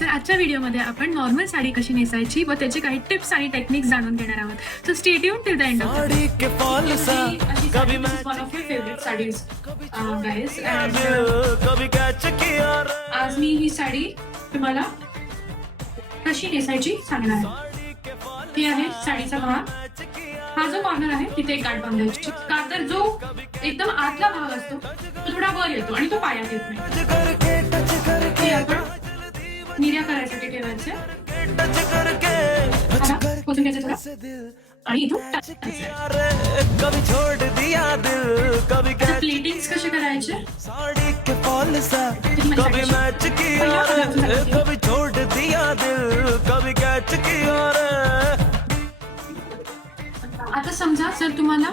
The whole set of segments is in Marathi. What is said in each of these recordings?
तर आजच्या व्हिडिओमध्ये आपण नॉर्मल साडी कशी नेसायची व त्याचे काही टिप्स आणि टेक्निक्स जाणून घेणार आहोत. So stay tune till the end of the sarees guys. आज मी ही साडी तुम्हाला कशी नेसायची सांगणार आहे. ही आहे साडीचा भाग. हा जो कॉर्नर आहे तिथे एक गाठ बांधायची, का तर जो एकदम आतला भाग असतो तो थोडा वर येतो आणि तो पायात येत नाही. हे आपण निर्या करायसाठी ठेवायचे. पोचून घ्यायचं थोडं आणि इथून प्लेटिंग्स कसे करायचे आता समजा जर तुम्हाला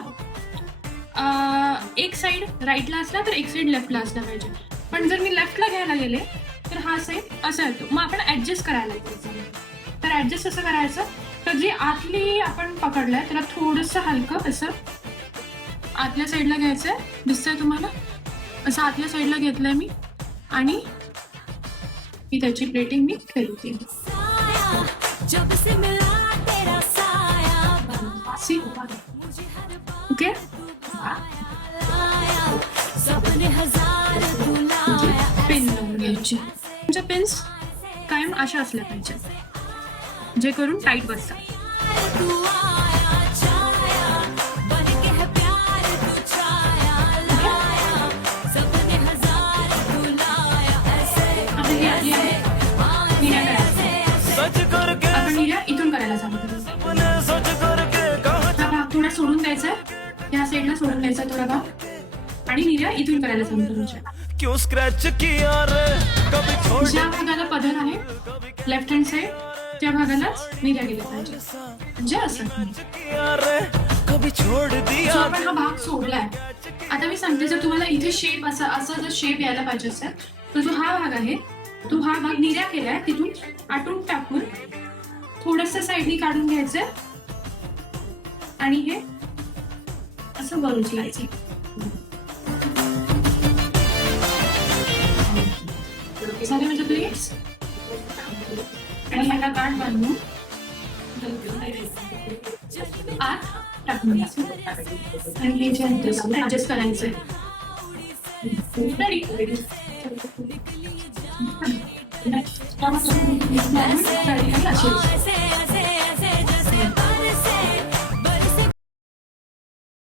एक साइड राईटला असला तर एक साइड लेफ्टला असला पाहिजे, पण जर मी लेफ्टला घ्यायला गेले तर हा साइड असा येतो. मग आपण ऍडजस्ट करायला लागतो. तर ऍडजस्ट असं करायचं तर जी आतली आपण पकडलंय त्याला थोडंसं हलकं असं आतल्या साईडला घ्यायचंय. दिसतंय तुम्हाला असं आतल्या साईडला घेतलंय मी आणि मी त्याची प्लेटिंग मी ठेवते. ओके, पेन लावून घ्यायची. तुमच्या पेन्स कायम अशा असल्या पाहिजे जे करून टाईट बसतात. आपण निर्या इथून करायला सांगतो. हा भाग थोडा सोडून द्यायचा, ह्या साईडला सोडून द्यायचा थोडा भाग आणि निर्या इथून करायला सांगतो. ज्या भागाला पदर आहे लेफ्ट हँड साइड त्या भागालाच निर्या गेला पाहिजे. म्हणजे असं आपण हा भाग सोडलाय. आता मी सांगते जर तुम्हाला इथे शेप असा जर शेप यायला पाहिजे असेल तर जो हा भाग आहे तो हा भाग निर्या केलाय तिथून आटून टाकून थोडस साईडनी काढून घ्यायचंय आणि हे असं वरून उचलायचं. झाले म्हणजे प्लेट्स आणि ह्याला गाठ बांधून आत टाकून घ्यायचं आणि हे जे आहे ऍडजस्ट करायचंय. रेडी.